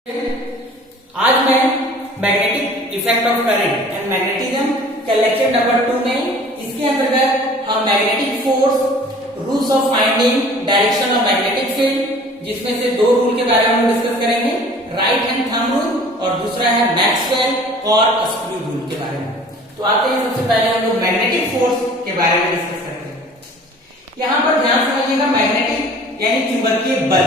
आज मैं magnetic effect of current and magnetism के लेक्चर नंबर 2 में इसके अंतर्गत हम magnetic force, rules of finding direction of magnetic field, जिसमें से दो रूल के बारे में हम डिस्कस करेंगे, राइट हैंड थंब रूल और दूसरा है मैक्सवेल कॉर्ड-स्क्रू रूल के बारे में। तो आते हैं सबसे पहले हम लोग मैग्नेटिक फोर्स के बारे में डिस्कस करते हैं। यहाँ पर ध्यान समझिएगा, मैग्नेटिक यानी चुंबकीय बल,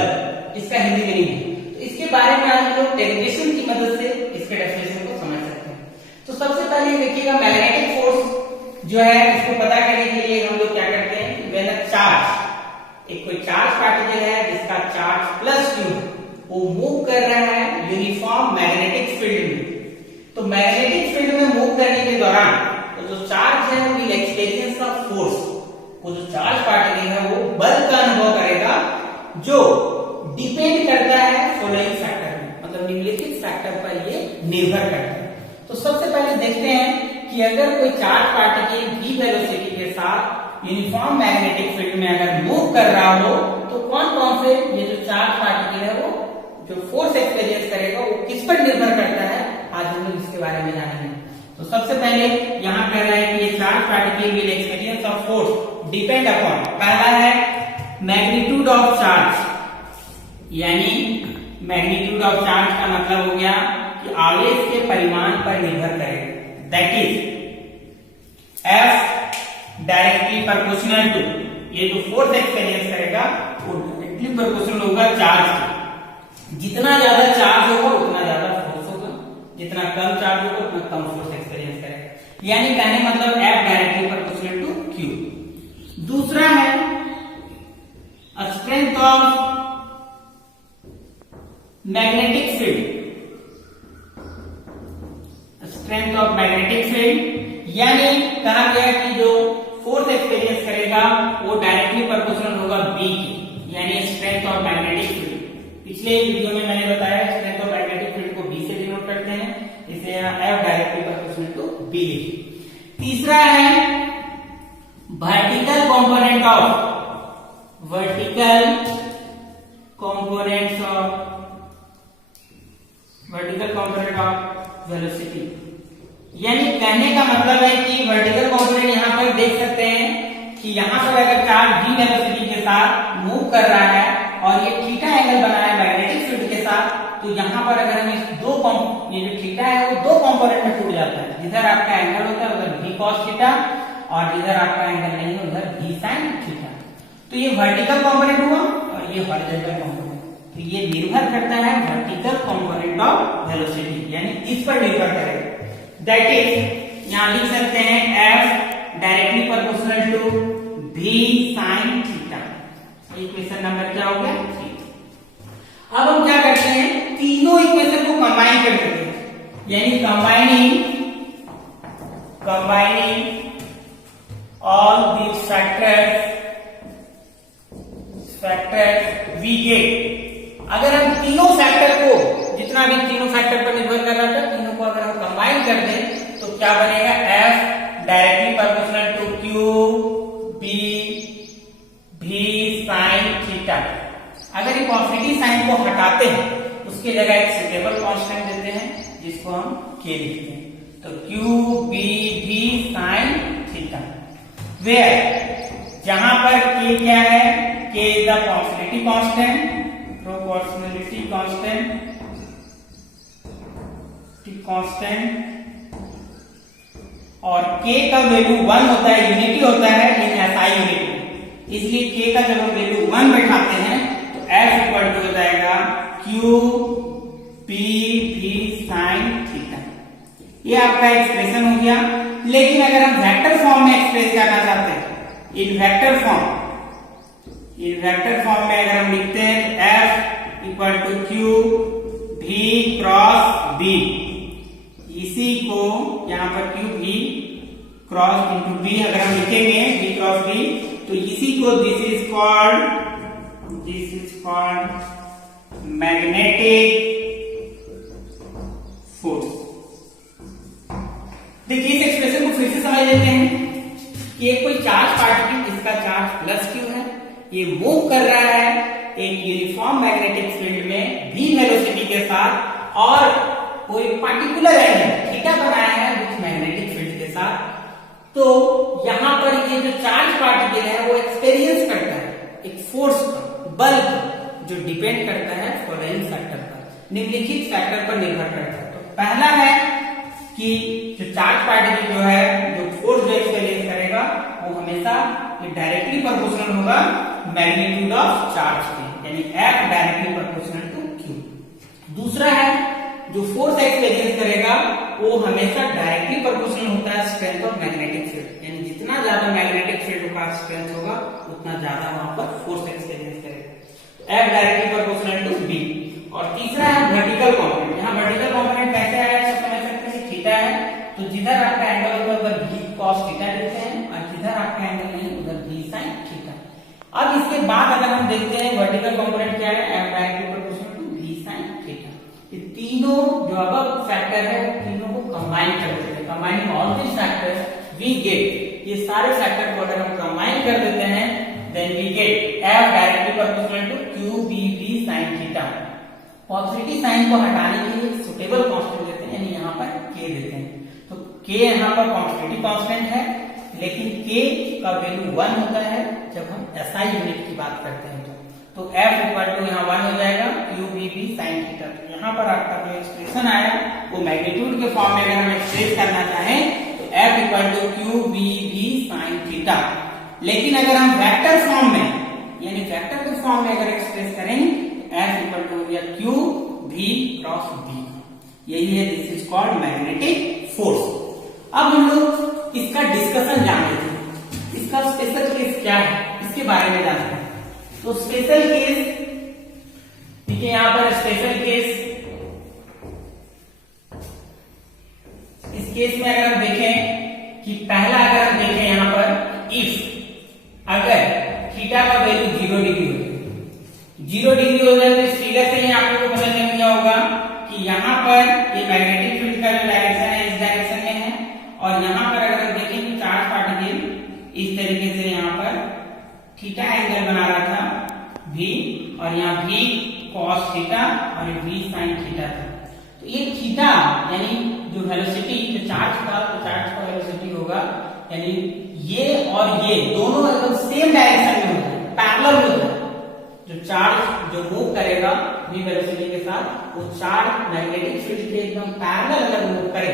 इसका हिंदी मीनिंग है। इसके बारे में आज हम लोग डेरिवेशन की मदद से इसके डेफिनेशन को समझ सकते हैं। तो सबसे पहले देखिएगा, मैग्नेटिक फोर्स जो है इसको पता करने के लिए हम लोग क्या करते हैं, व्हेन अ चार्ज, एक कोई चार्ज पार्टिकल है जिसका चार्ज प्लस q वो मूव कर रहा है यूनिफॉर्म मैग्नेटिक फील्ड में। तो मैग्नेटिक फील्ड में मूव करने के दौरान तो जो चार्ज है विल एक्सपीरियंस द फोर्स, वो जो चार्ज पार्टिकल है वो बल का अनुभव करेगा जो डिपेंड करता है फॉलोइंग फैक्टर में, मतलब निम्नलिखित फैक्टर पर ये निर्भर करता है। तो सबसे पहले देखते हैं कि अगर कोई चार्ज पार्टिकल v वेलोसिटी के साथ यूनिफॉर्म मैग्नेटिक फील्ड में अगर मूव कर रहा हो तो कौन कौन से ये जो चार्ज पार्टिकल है वो जो फोर्स एक्सपीरियंस करेगा वो किस पर निर्भर करता है, आज हम लोग इसके बारे में जानेंगे। तो सबसे पहले यहाँ कह रहा है कि ये charge particle will experience of force depend upon, पहला है मैग्नीट्यूड ऑफ चार्ज, यानी मैग्नीट्यूड ऑफ चार्ज का मतलब हो गया कि आवेश के परिमाण पर निर्भर करेगा, that is F directly proportional to, ये जो फोर्स एक्सपीरियंस करेगा वो डायरेक्टली प्रोपोर्शनल होगा चार्ज के। जितना ज्यादा चार्ज होगा उतना ज्यादा फोर्स होगा, जितना कम चार्ज होगा उतना कम फोर्स एक्सपीरियंस करेगा, यानी कहने मतलब F directly proportional to Q। दूसरा है strength of magnetic field, strength of magnetic field, यानी कहा गया कि जो फोर्स एक्सपीरियंस करेगा वो डायरेक्टली प्रोपोर्शनल होगा B की, यानी स्ट्रेंथ ऑफ मैग्नेटिक फील्ड। पिछले वीडियो में मैंने बताया स्ट्रेंथ ऑफ मैग्नेटिक फील्ड को B से डिनोट करते हैं, इसे यहाँ F directly proportional to B लिखिए। तीसरा है vertical component of, vertical components of, vertical component of velocity, यानी कहने का मतलब है कि वर्टिकल कंपोनेंट यहाँ पर देख सकते हैं कि यहाँ पर अगर चार्ज v वेलोसिटी के साथ मूव कर रहा है और ये थीटा एंगल बना है मैग्नेटिक फील्ड के साथ, तो यहाँ पर अगर हम इस ये जो थीटा है वो दो कंपोनेंट में टूट जाता है, जिधर आपका एंगल होता है उधर v cos थीटा और जिधर आपका एंगल नहीं है उधर v sin थीटा। तो ये वर्टिकल कंपोनेंट हुआ और ये हॉरिजॉन्टल कंपोनेंट, तो ये निर्भर करता है वर्टिकल कंपोनेंट ऑफ वेलोसिटी, यानी इस पर निर्भर करेगा, दैट इज यहां लिख सकते हैं F directly proportional to V sin theta. Equation number क्या हो गया 3। अब हम क्या करते हैं, तीनों इक्वेशन को कंबाइन कर देते हैं, यानी combining all these factors we get. अगर हम तीनों फैक्टर को, जितना भी तीनों फैक्टर पर निर्भर कर रहा था, तीनों को अगर हम कंबाइन कर दें तो क्या बनेगा, F directly proportional to Q B V sin theta. अगर ये कॉन्स्टेंट साइन को हटाते हैं उसकी जगह एक सुटेबल कांस्टेंट देते हैं जिसको हम K लिखते हैं, तो Q B V sin theta, where जहां पर K क्या है, K is the proportionality constant और K का वैल्यू 1 होता है, यूनिटी होता है इन SI यूनिट, इसलिए K का जब हम वैल्यू 1 बैठाते हैं तो F इक्वल टू हो जाएगा Q P V sin theta. ये आपका एक्सप्रेशन हो गया। लेकिन अगर हम वेक्टर फॉर्म में एक्सप्रेस करना चाहते हैं, इन वेक्टर फॉर्म में अगर हम लिखते हैं F equal to Q V cross B, इसी को यहाँ पर Q V cross into B अगर हम लिखेंगे V क्रॉस B, तो इसी को this is called magnetic force. देखिए इस एक्सप्रेशन को फिर से समझ लेते हैं कि एक कोई चार्ज पार्टिकल जिसका चार्ज प्लस Q है, ये मूव कर रहा है एक यूनिफॉर्म मैग्नेटिक फील्ड में v वेलोसिटी के साथ और कोई पर्टिकुलर एंगल थीटा बनाया है विथ मैग्नेटिक फील्ड के साथ, तो यहां पर ये जो चार्ज पार्टिकल है वो एक्सपीरियंस करता है एक फोर्स का, बल का, जो डिपेंड करता है फॉलोइंग फैक्टर पर, निम्नलिखित फैक्टर पर निर्भर करता है। तो पहला है कि जो चार्ज पार्टिकल जो है, जो फोर्स जो एक्सपीरियंस करेगा वो हमेशा डायरेक्टली प्रोपोर्शनल होगा मैग्नीट्यूड ऑफ चार्ज के, यानी F directly proportional to Q। दूसरा है जो फोर्स एक्सपीरियंस करेगा वो हमेशा डायरेक्टली प्रोपोर्शनल होता है स्ट्रेंथ ऑफ मैग्नेटिक फील्ड, यानी जितना ज्यादा मैग्नेटिक फील्ड का स्ट्रेंथ होगा उतना ज्यादा वहां पर फोर्स एक्सपीरियंस करेगा। F directly proportional to B। और तीसरा है वर्टिकल कंपोनेंट। यहाँ वर्टिकल कंपोनेंट कैसे आया है समझ सकते हैं, थीटा है तो जिधर आपका एंगल होगा उधर V cos थीटा लेते हैं, और जिधर आपका एंगल नहीं उधर V sin थीटा। अब इसके बाद अगर हम देखते हैं वर्टिकल कंपोनेंट क्या है, F directly proportional to V sin theta. ये तीनों जो अब फैक्टर है तीनों को कंबाइन कर देते हैं, combining all this factors we get, ये सारे फैक्टर को अगर हम कंबाइन कर देते हैं then we get F directly proportional to QBV sin theta. Positive sign को हटाने के लिए सुटेबल कांस्टेंट देते हैं, यानी यहाँ पर k देते हैं। तो k यहाँ पर कॉन्स्टिट्यूटिव कांस्टेंट है, लेकिन k का वैल्यू 1 होता है जब हम SI यूनिट की बात करते हैं। तो F इक्वल टू यहाँ 1 हो जाएगा QBV sin थीटा। तो यहाँ पर आपका जो एक्सप्रेशन आया वो मैग्नीट्यूड के फॉर्म में अगर हम एक्सप्रेस करना चाहें तो F equal to QBV sin theta. लेकिन अगर हम वेक्टर फॉर्म में, यानी वेक्टर के फॉर्म में अगर एक्सप्रेस करें F equal to Q V cross V, यही है, this is called magnetic force. अब हम लोग इसका डिस्कशन जान लेते हैं, इसका स्पेशल केस क्या है इसके बारे में जानते हैं। तो स्पेशल केस देखिए, यहाँ पर स्पेशल केस, इस केस में अगर हम देखें कि पहला अगर हम देखें यहाँ पर इफ अगर थीटा का वैल्यू 0 डिग्री हो, 0 डिग्री हो जाए तो इस फिगर से ही आप लोगों को समझ में लिया होगा कि यहाँ पर ये मैग्नेटिक फील्ड का जो डायरेक्शन है इस डायरेक्शन में है, और यहाँ पर अगर हम देखें कि चार्ज पार्टिकल इस तरीके से यहाँ पर थीटा एंगल बना रहा था V, और यहाँ V cos थीटा और V sin थीटा था। तो ये थीटा यानी जो वेलोसिटी, जो चार्ज का वेलोसिटी होगा, यानी ये और ये दोनों एकदम सेम डायरेक्शन में होता है, पैरेलल होता है। जो चार्ज जो मूव करेगा v वेलोसिटी के साथ, वो चार्ज मैग्नेटिक फील्ड के एकदम पैरेलल अगर मूव करे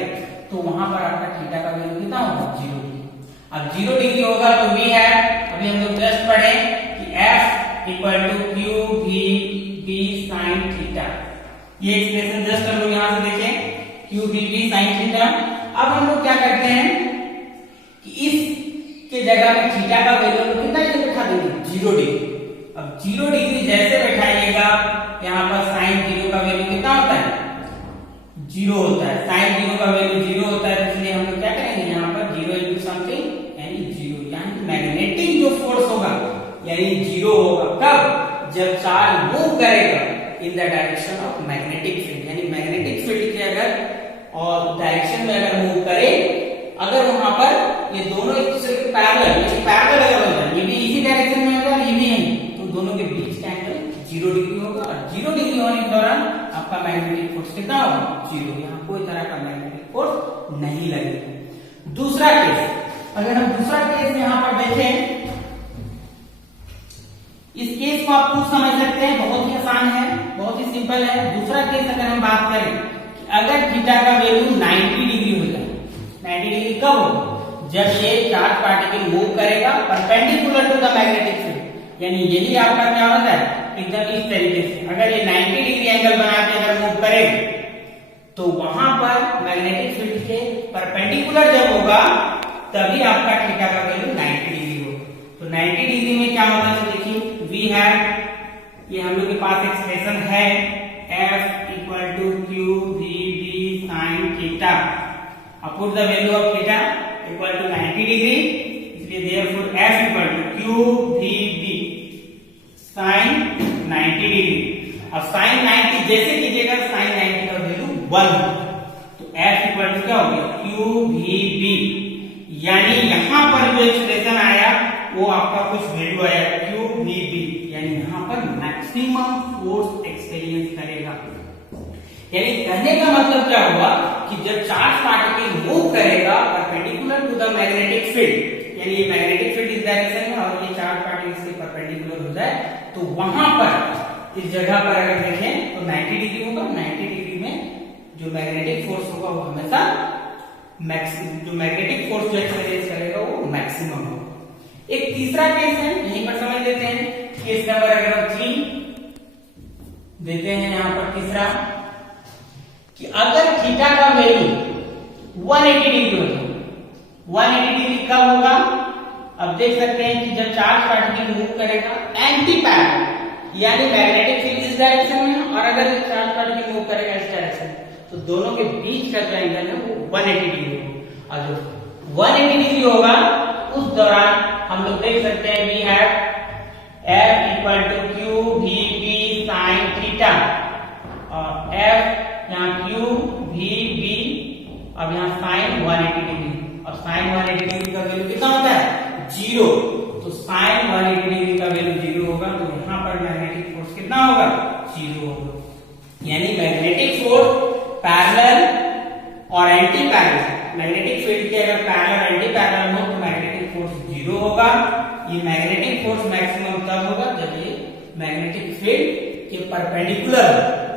तो वहां पर आपका थीटा का वैल्यू कितना होगा, 0 डिग्री। अब 0 डिग्री होगा तो v है, अभी हम लोग जस्ट पढ़े कि F equal to QBV sin theta, ये एक्सप्रेशन जस्ट हम लोग यहां से देखें QBV sin थीटा। अब हम लोग क्या करते हैं कि इस के जगह में थीटा का वैल्यू कितना बैठा देंगे, 0 डिग्री। अब 0 डिग्री जैसे बैठाइएगा यहाँ पर साइन 0 का वैल्यू कितना होता है, 0 होता है। साइन 0 का वैल्यू 0 होता है, इसलिए हम लोग क्या करेंगे यहाँ पर 0 इंटू समथिंग यानी 0, यानी मैग्नेटिक जो फोर्स होगा यानी 0 होगा। कब, जब चार्ज मूव करेगा इन the direction of magnetic field, यानी मैग्नेटिक फील्ड के अगर और डायरेक्शन में अगर मूव करे, अगर वहां पर ये दोनों एक दूसरे के पैरेलल अगर हो जाए, ये भी इसी डायरेक्शन में होगा, ये भी यही, तो दोनों के बीच का एंगल 0 डिग्री होगा। और 0 डिग्री होने के दौरान आपका मैग्नेटिक फोर्स कितना होगा, 0, यहाँ कोई तरह का मैग्नेटिक फोर्स नहीं लगेगा। दूसरा केस, अगर हम दूसरा केस यहाँ पर देखें, इस केस को आप खुद समझ सकते हैं, बहुत ही आसान है, बहुत ही सिंपल है। दूसरा केस अगर हम बात करें कि अगर थीटा का वैल्यू 90 डिग्री हो जाए, 90 डिग्री कब हो, जब ये चार्ज पार्टिकल मूव करेगा perpendicular to the magnetic field, यानी यही आपका क्या होता है एकदम इस तरीके से। अगर ये 90 डिग्री एंगल बना के अगर मूव करे तो वहां पर मैग्नेटिक फील्ड के परपेंडिकुलर जब होगा तभी आपका थीटा का वैल्यू 90 डिग्री होगा। तो 90 डिग्री में क्या होता है, देखिए वी है, ये हम लोग के पास एक्सप्रेशन है F equal to QBV sin theta, put the value of theta equal to 90 degree, इसलिए therefore F equal to QBV sin 90 degree. अब sin 90 जैसे कीजिएगा sin 90 का वैल्यू 1, तो F इक्वल टू क्या हो गया, QBV, यानी यहां पर जो एक्सप्रेशन आया वो आपका कुछ वैल्यू आया QBV, यानी यहां पर मैक्सिमम फोर्स एक्सपीरियंस करेगा। यानी कहने का मतलब क्या हुआ कि जब चार्ज पार्टिकल मूव करेगा perpendicular to the magnetic field, यानी ये मैग्नेटिक फील्ड इस डायरेक्शन में और ये चार्ज पार्टिकल इसके परपेंडिकुलर हो जाए, तो वहां पर इस जगह पर अगर देखें तो 90 डिग्री होगा। 90 डिग्री में जो मैग्नेटिक फोर्स होगा वो हमेशा जो मैग्नेटिक फोर्स जो एक्सपीरियंस करेगा वो मैक्सिमम होगा। एक तीसरा केस है, यहीं पर समझ लेते हैं। केस नंबर अगर 3 देते हैं यहां पर तीसरा, कि अगर थीटा का वैल्यू 180 डिग्री होगा। 180 डिग्री कब होगा? अब देख सकते हैं कि जब चार्ज पार्टिकल मूव करेगा एंटी पैरेलल, यानी मैग्नेटिक फील्ड इस डायरेक्शन में और अगर चार्ज पार्टिकल मूव करेगा इस डायरेक्शन में, तो दोनों के बीच का जो एंगल है वो 180 डिग्री होगा। और जो 180 डिग्री होगा उस दौरान हम लोग देख सकते हैं we have F equal to Q V B sine theta, और F यहाँ क्यू वी बी, अब यहाँ साइन 180 डिग्री, और साइन 180 डिग्री का वैल्यू कितना होता है? 0। तो साइन 180 डिग्री का वैल्यू 0 होगा, तो यहाँ पर मैग्नेटिक फोर्स कितना होगा? 0 होगा। यानी मैग्नेटिक फोर्स पैरेलल और एंटी पैरेलल, मैग्नेटिक फील्ड के अगर पैरेलल एंटी पैरेलल हो तो मैग्नेटिक फोर्स 0 होगा। ये मैग्नेटिक फोर्स मैक्सिमम तब होगा जब ये मैग्नेटिक फील्ड के परपेंडिकुलर,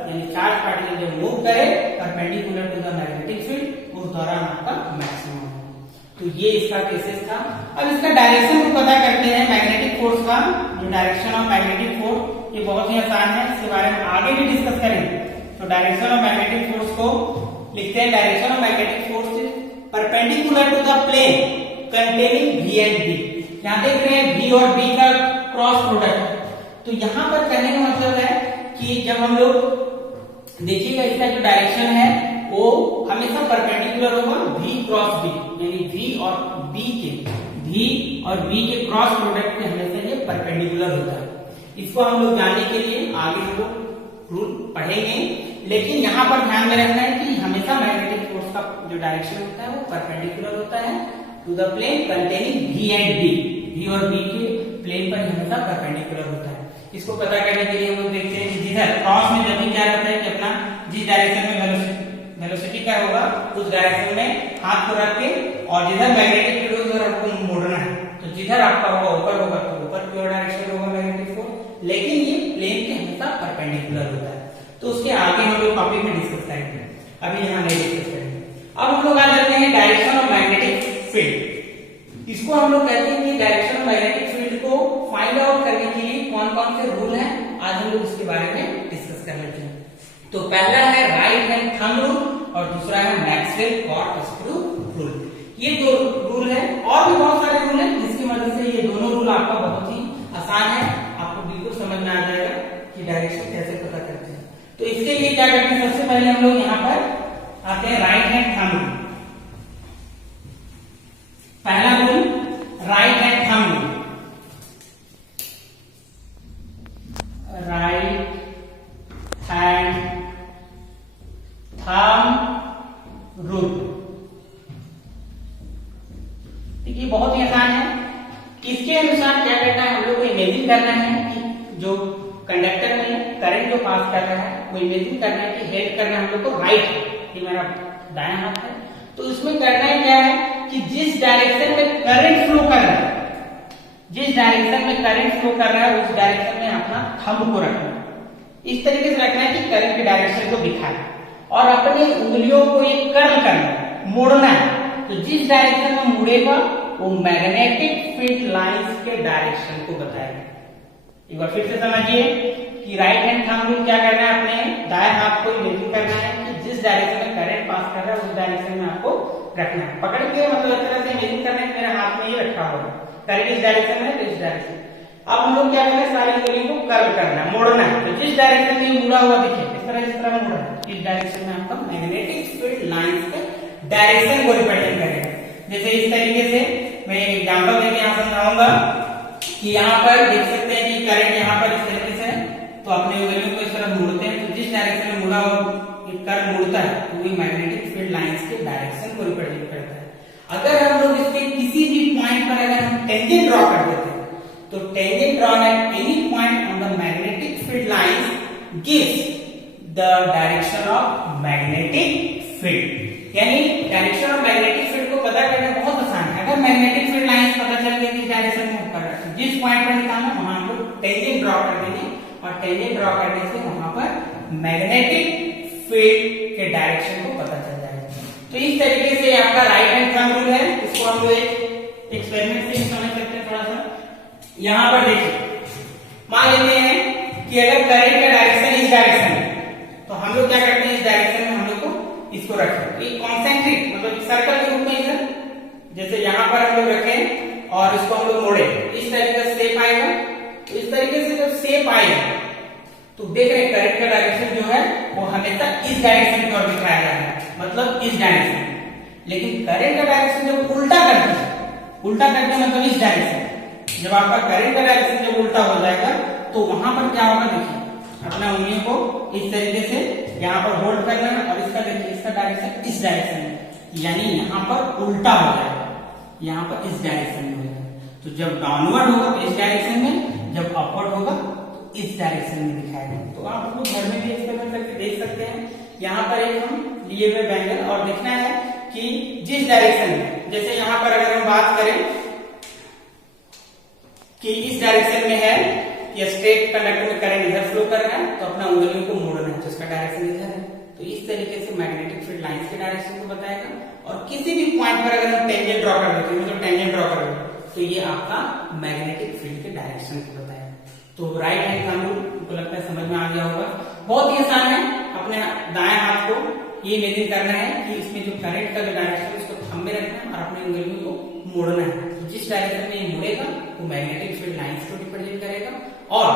यानी चार्ज पार्टिकल जब मूव करे perpendicular to the magnetic field, उस दौरान आपका मैक्सिमम होगा। तो ये इसका केसेस था। अब इसका डायरेक्शन को पता करते हैं मैग्नेटिक फोर्स का। जो डायरेक्शन ऑफ मैग्नेटिक फोर्स ये बहुत ही आसान है, इसके बारे में आगे भी डिस्कस करेंगे। तो डायरेक्शन ऑफ मैग्नेटिक फोर्स को लिखते हैं, direction of magnetic force is perpendicular to the plane containing V and B। यहाँ देख रहे हैं V और B का क्रॉस प्रोडक्ट। तो यहाँ पर कहने का मतलब है कि जब हम लोग देखिएगा इसका जो डायरेक्शन है वो हमेशा परपेंडिकुलर होगा V क्रॉस B, यानी V और B के क्रॉस प्रोडक्ट पे हमेशा ये परपेंडिकुलर होता है। इसको हम लोग जानने के लिए आगे हम लोग रूल पढ़ेंगे, लेकिन यहाँ पर ध्यान में रखना है कि हमेशा मैग्नेटिक फोर्स का जो डायरेक्शन होता है वो परपेंडिकुलर होता है to the plane containing V and B। V और B के प्लेन पर हमेशा परपेंडिकुलर होता है। इसको पता करने के लिए हम लोग देखते हैं कि जिधर क्रॉस में जब भी क्या रहता है कि अपना जिस डायरेक्शन में वेलोसिटी क्या होगा उस डायरेक्शन में हाथ को रख के, और जिधर मैग्नेटिक फील्ड उधर आपको मोड़ना है, तो जिधर आपका होगा ऊपर होगा तो ऊपर की ओर डायरेक्शन होगा मैग्नेटिक फोर्स, लेकिन ये प्लेन के हमेशा परपेंडिकुलर होता है। तो उसके आगे हम लोग टॉपिक में डिस्कस करेंगे, अभी यहाँ नहीं डिस्कस करेंगे। अब हम लोग आ जाते हैं डायरेक्शन ऑफ मैग्नेटिक फील्ड। इसको हम लोग कहते हैं कि डायरेक्शन ऑफ मैग्नेटिक फील्ड को फाइंड आउट करने के लिए कौन कौन से रूल हैं, आज हम लोग उसके बारे में डिस्कस कर लेते हैं। तो पहला है राइट हैंड थंब रूल और दूसरा है मैक्सवेल कॉर्कस्क्रू रूल। ये दो रूल है, और भी बहुत सारे रूल हैं जिसकी मदद से ये दोनों रूल आपका बहुत ही आसान है, आपको बिल्कुल समझ में आ जाएगा कि डायरेक्शन कैसे पता करते हैं। तो इसके लिए क्या करते हैं, सबसे पहले हम लोग यहाँ पर आते हैं राइट हैंड थंब रूल। पहला rule right hand thumb rule. Right hand thumb rule, देखिए बहुत ही आसान है। इसके अनुसार क्या करना है, हम लोग को इमेजिन करना है कि जो कंडक्टर में करंट जो पास कर रहा है वो इमेजिन करना है कि हेड करना है हम लोग को राइट है, ये मेरा दायां हाथ है। तो इसमें करना है क्या है कि जिस डायरेक्शन में करंट फ्लो कर रहा है, जिस डायरेक्शन में करंट फ्लो कर रहा है उस डायरेक्शन में अपना थंब को रखना है। इस तरीके से रखना है कि करंट के डायरेक्शन को दिखाए और अपनी उंगलियों को एक कर्ल करना है, मोड़ना है। तो जिस डायरेक्शन में मुड़ेगा वो मैग्नेटिक फील्ड लाइंस के डायरेक्शन को बताएगा। एक बार फिर से समझिए कि राइट हैंड थंब रूल क्या करना है, अपने दाएं हाथ को इमेजिन करना है कि जिस डायरेक्शन में करंट पास कर रहा है उस डायरेक्शन में आपको रखना है। पकड़ के मतलब इस तरह से इमेजिन करना है कि मेरे हाथ में ही रखा होगा, करंट इस डायरेक्शन में तो इस डायरेक्शन। अब हम लोग क्या करें, सारी उंगलियों को कर्ल करना है, मोड़ना है। तो जिस डायरेक्शन में मुड़ा हुआ देखिए इस तरह मुड़ा है, इस डायरेक्शन में आपका मैग्नेटिक फील्ड लाइंस के डायरेक्शन को रिप्रेजेंट करेगा। जैसे इस तरीके से मैं एग्जांपल देके यहाँ समझाऊंगा कि यहाँ पर देख सकते हैं कि करंट यहाँ पर इस तरीके से है, तो अपने उंगलियों को इस तरह मोड़ते हैं। तो जिस डायरेक्शन में मुड़ा हुआ कर्व मुड़ता है तो वो मैग्नेटिक फील्ड लाइंस के डायरेक्शन को रिप्रेजेंट करता है। अगर हम लोग इसके किसी भी पॉइंट पर अगर हम टेंजेंट ड्रॉ कर देते हैं तो tangent drawn at any point on the magnetic field lines gives the direction of magnetic field. यानी डायरेक्शन ऑफ मैग्नेटिक फील्ड को पता करना बहुत आसान है। अगर मैग्नेटिक फील्ड लाइंस पता चल गई कि डायरेक्शन में ऊपर है, जिस पॉइंट पर निकालना वहां हम लोग टेंजेंट ड्रॉ कर देंगे और टेंजेंट ड्रॉ करने से वहां पर मैग्नेटिक फील्ड के डायरेक्शन को पता चल जाएगा। तो इस तरीके से आपका राइट हैंड थंब रूल है। इसको हम लोग एक एक्सपेरिमेंट से समझ सकते हैं थोड़ा सा। यहाँ पर देखिए, मान लेते हैं कि अगर करंट का डायरेक्शन इस डायरेक्शन में, तो हम लोग क्या करते हैं, इस डायरेक्शन में हम लोग को इसको रखें, तो कॉन्सेंट्रिक मतलब सर्कल के रूप में इधर जैसे यहाँ पर हम लोग रखें और इसको हम लोग मोड़े, इस तरीके से शेप आएगा। तो इस तरीके से जब शेप आएगा तो देख रहे हैं करंट का डायरेक्शन जो है वो हमेशा इस डायरेक्शन की ओर दिखाया जा रहा है, मतलब इस डायरेक्शन। लेकिन करंट का डायरेक्शन जब उल्टा करते हैं, उल्टा करते हैं मतलब इस डायरेक्शन, जब आपका करंट का डायरेक्शन जब उल्टा हो जाएगा तो वहां पर क्या होगा, देखिए अपना उंगलियों को इस तरीके से यहाँ पर होल्ड करना है और इसका देखिए इसका डायरेक्शन इस डायरेक्शन में, यानी यहाँ पर उल्टा हो जाएगा, यहाँ पर इस डायरेक्शन में हो जाएगा। तो जब डाउनवर्ड होगा तो इस डायरेक्शन में, जब अपवर्ड होगा तो इस डायरेक्शन में दिखाएगा। तो आप लोग घर में भी एक्सपेरिमेंट करके देख सकते हैं। यहाँ पर एक हम लिए हुए बैंगल और देखना है कि जिस डायरेक्शन में, जैसे यहाँ पर अगर हम बात करें कि इस डायरेक्शन में है या स्ट्रेट कंडक्टर में करंट इधर फ्लो कर रहा है, तो अपना उंगलियों को मोड़ना है, जिसका डायरेक्शन इधर है। तो इस तरीके से मैग्नेटिक फील्ड लाइंस के डायरेक्शन को बताएगा। और किसी भी पॉइंट पर अगर हम टेंजेंट ड्रॉ कर देते हैं, मतलब टेंजेंट ड्रॉ कर देते हैं, तो ये आपका मैग्नेटिक फील्ड के डायरेक्शन को बताएगा। तो राइट हैंड थंब रूल मुझको लगता है समझ में आ गया होगा। बहुत ही आसान है। अपने दाएं हाथ को ये इमेजिन करना है कि इसमें जो करंट का जो डायरेक्शन है उसको थंब में रखना है और अपने उंगलियों को मोड़ना है। जिस डायरेक्शन में ये मुड़ेगा वो मैग्नेटिक फील्ड लाइंस को रिप्रेजेंट करेगा। और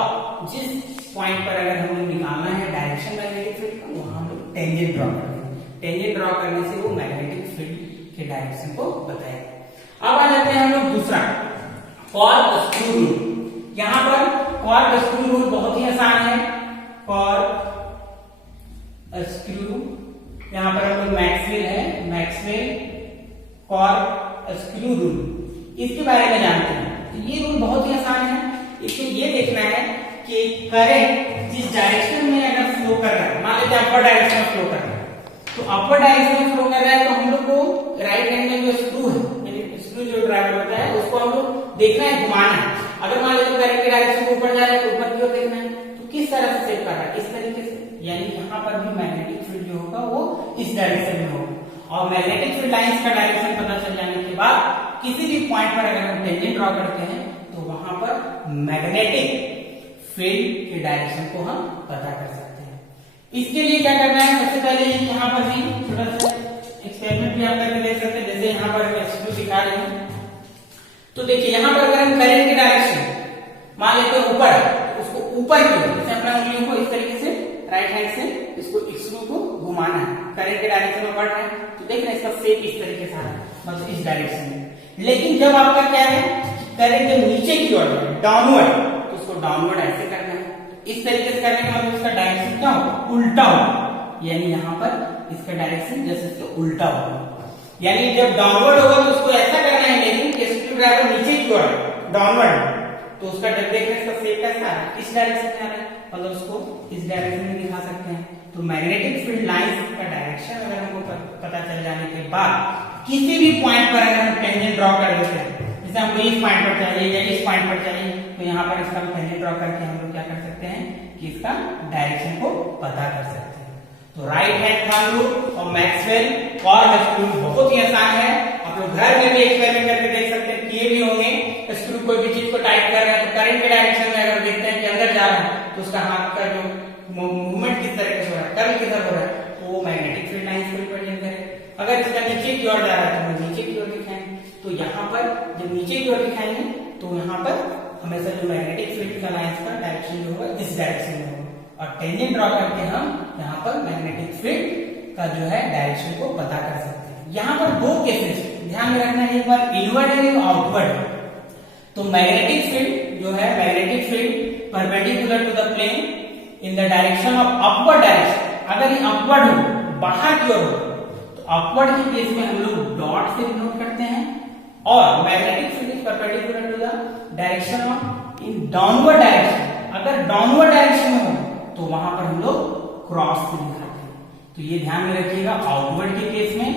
जिस पॉइंट पर अगर हमें निकालना है डायरेक्शन मैग्नेटिक फील्ड का, वहां हम लोग टेंजेंट ड्रॉ करेंगे। टेंजेंट ड्रॉ करने से वो मैग्नेटिक फील्ड के डायरेक्शन को बताएगा। अब आ जाते हैं हम लोग दूसरा, कॉर्क स्क्रू रूल। यहाँ पर कॉर्क स्क्रू रूल बहुत ही आसान है। कॉर्क स्क्रू, यहाँ पर हम लोग मैक्सवेल है, मैक्सवेल कॉर्क स्क्रू रूल, इसके बारे में जानते हैं। तो ये रूल बहुत ही आसान है। इसमें ये देखना है कि करंट जिस डायरेक्शन में अगर फ्लो कर रहा है, मान लीजिए अपर डायरेक्शन में फ्लो कर रहा है, तो अपर डायरेक्शन में फ्लो कर रहा है तो हम लोग को राइट हैंड में जो स्क्रू है, यानी स्क्रू जो ड्राइवर होता है, उसको हम लोग देखना है, घुमाना है। अगर मान लीजिए करंट के डायरेक्शन में ऊपर जा रहा है तो ऊपर की ओर देखना है, तो किस तरह से सेट कर रहा है, इस तरीके से। यानी यहाँ पर भी मैग्नेटिक फील्ड जो होगा वो इस डायरेक्शन में होगा। और मैग्नेटिक फील्ड लाइंस का डायरेक्शन पता चल जाने के बाद किसी भी पॉइंट पर अगर हम टेंजेंट ड्रॉ करते हैं तो वहां पर मैग्नेटिक फील्ड के डायरेक्शन को हम पता कर सकते हैं। इसके लिए क्या करना है, सबसे पहले यहाँ पर भी थोड़ा सा एक्सपेरिमेंट भी आप करके देख सकते हैं। जैसे यहाँ पर स्क्रू दिखा रहे हैं, तो देखिए यहाँ पर अगर हम करंट के डायरेक्शन मान लेते हैं ऊपर, उसको ऊपर की ओर, जैसे अपना उंगलियों को इस तरीके से राइट हैंड से इसको स्क्रू को घुमाना है, करंट के डायरेक्शन में बढ़ रहा है, तो देख रहे हैं इसका शेप इस तरीके से आ रहा है, मतलब इस डायरेक्शन में। लेकिन जब आपका क्या है, करंट जब नीचे की ओर डाउनवर्ड, तो उसको डाउनवर्ड ऐसे करना है। इस तरीके से करने के बाद उसका डायरेक्शन क्या होगा, उल्टा होगा। यानी यहाँ पर इसका डायरेक्शन जैसे इसका उल्टा होगा। यानी जब डाउनवर्ड होगा तो उसको ऐसा करना है, लेकिन स्क्रू ड्राइवर नीचे की ओर डाउनवर्ड, तो उसका देख रहे हैं इसका शेप कैसा आ रहा है, इस डायरेक्शन में आ रहा है, मतलब उसको इस डायरेक्शन में दिखा सकते हैं। तो मैग्नेटिक फील्ड लाइंस का डायरेक्शन अगर हमको पता चल जाने के बाद किसी भी पॉइंट पर अगर हम टेंजेंट ड्रॉ कर देते हैं, जैसे हमको इस पॉइंट पर चाहिए या इस पॉइंट पर चाहिए, तो यहाँ पर इसका टेंजेंट ड्रॉ करके हम लोग क्या कर सकते हैं कि इसका डायरेक्शन को पता कर सकते हैं। तो राइट हैंड थंब रूल और मैक्सवेल कॉर्क स्क्रू बहुत ही आसान है। आप लोग घर में भी एक्सपेरिमेंट करके देख सकते हैं, किए भी होंगे। स्क्रू कोई भी चीज को टाइट कर रहे हैं तो करंट के डायरेक्शन में अगर देखते हैं कि अंदर जा रहा है, तो उसका हाथ का जो मूवमेंट किस तरीके से हो रहा है, कर्ल किधर हो रहा है, तो वो मैग्नेटिक फील्ड लाइंस को रिप्रेजेंट करे। अगर इसका नीचे की ओर जा रहा है तो हम नीचे की ओर दिखाएंगे। तो यहाँ पर जब नीचे की ओर दिखाएंगे तो यहाँ पर हमेशा जो मैग्नेटिक फील्ड का लाइंस का डायरेक्शन जो होगा इस डायरेक्शन में होगा। और टेंजेंट ड्रॉ करके हम यहाँ पर मैग्नेटिक फील्ड का जो है डायरेक्शन को पता कर सकते हैं। यहाँ पर दो केसेस ध्यान में रखना है, एक बार इनवर्ड है और आउटवर्ड है। तो मैग्नेटिक फील्ड जो है, magnetic field perpendicular to the plane in the direction of upward direction, अगर ये अपवर्ड हो, बाहर की ओर हो, तो अपवर्ड के केस में हम लोग डॉट से डिनोट करते हैं। और magnetic field is perpendicular to the direction of in downward direction, अगर डाउनवर्ड डायरेक्शन में हो तो वहां पर हम लोग क्रॉस से दिखाते हैं। तो ये ध्यान में रखिएगा आउटवर्ड के केस में,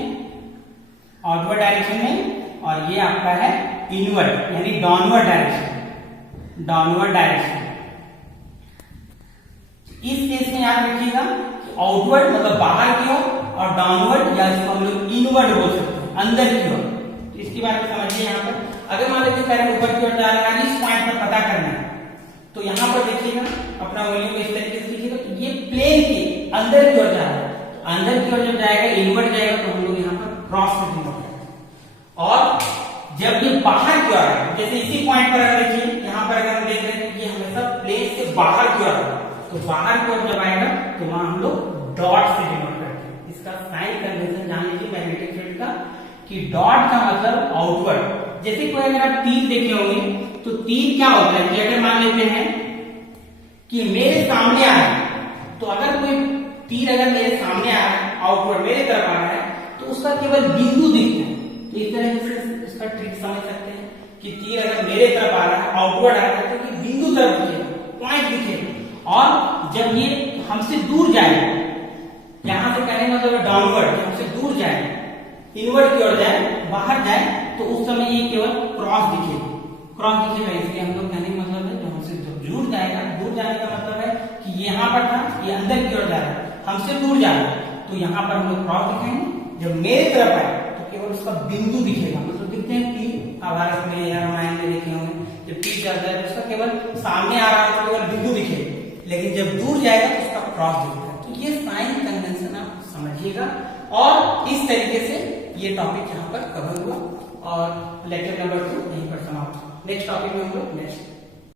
आउटवर्ड डायरेक्शन में, और ये आपका है इनवर्ड यानी डाउनवर्ड डायरेक्शन, डाउनवर्ड डायरेक्शन। इस केस में याद रखिएगा कि आउटवर्ड मतलब बाहर की ओर, और डाउनवर्ड या इसको हम लोग इनवर्ड बोल सकते हैं, अंदर की ओर। तो इसके बारे में समझिए। यहाँ पर अगर मान लीजिए करंट ऊपर की ओर जा रहा है, इस पॉइंट पर पता करना है, तो यहाँ पर देखिएगा अपना वॉल्यूम इस तरीके से लीजिएगा, तो ये प्लेन के अंदर की ओर जा रहा है। तो अंदर की ओर जब जाएगा, इनवर्ड जाएगा, तो हम लोग यहाँ पर क्रॉस में करेंगे। और जब ये बाहर की ओर आएगा, जैसे इसी पॉइंट पर अगर देखिए, यहाँ पर अगर हम देख रहे हैं कि ये हमेशा प्लेन से बाहर की ओर आएगा, तो बाहर की ओर जब आएगा तो वहां हम लोग डॉट से डिनोट करते हैं। इसका साइन कन्वेंशन जान लीजिए मैग्नेटिक फील्ड का, कि डॉट का मतलब आउटवर्ड। जैसे कोई अगर आप तीर देखे होंगे, तो तीर क्या होता है कि अगर मान लेते हैं कि मेरे सामने आ रहा है, तो अगर कोई तीर अगर मेरे सामने आ रहा है, आउटवर्ड मेरे तरफ आ रहा है, तो उसका केवल बिंदु दिखता है। तो इस तरह से इसका ट्रिक समझ सकते हैं कि तीर अगर मेरे तरफ आ रहा है, आउटवर्ड आ रहा है, तो बिंदु तरफ दिखेगा, पॉइंट दिखेगा। और जब ये हमसे दूर जाएगा, यहां से कहने मतलब डाउनवर्ड, जब हमसे दूर जाए, इनवर्ड की ओर जाए, बाहर जाए, तो उस समय ये केवल क्रॉस दिखेगा, क्रॉस दिखेगा। इसलिए हम लोग कहने मतलब है जब हमसे दूर जाएगा, दूर जाने का मतलब है कि यहाँ पर था, ये अंदर की ओर जा रहा है, हमसे दूर जा रहा है, तो यहाँ पर हम लोग क्रॉस दिखाएंगे। जब मेरे तरफ आए तो केवल उसका बिंदु दिखेगा। मतलब दिखते हैं तीर, भारत में या रामायण में देखे होंगे, जब तीर चलता है तो उसका केवल सामने आ रहा है तो केवल बिंदु दिखेगा, लेकिन जब दूर जाएगा तो उसका क्रॉस दिखेगा। तो ये साइन कन्वेंशन आप समझिएगा। और इस तरीके से ये टॉपिक यहाँ पर कवर हुआ, और लेक्चर नंबर 2 यहीं पर समाप्त। नेक्स्ट टॉपिक में हम लोग नेक्स्ट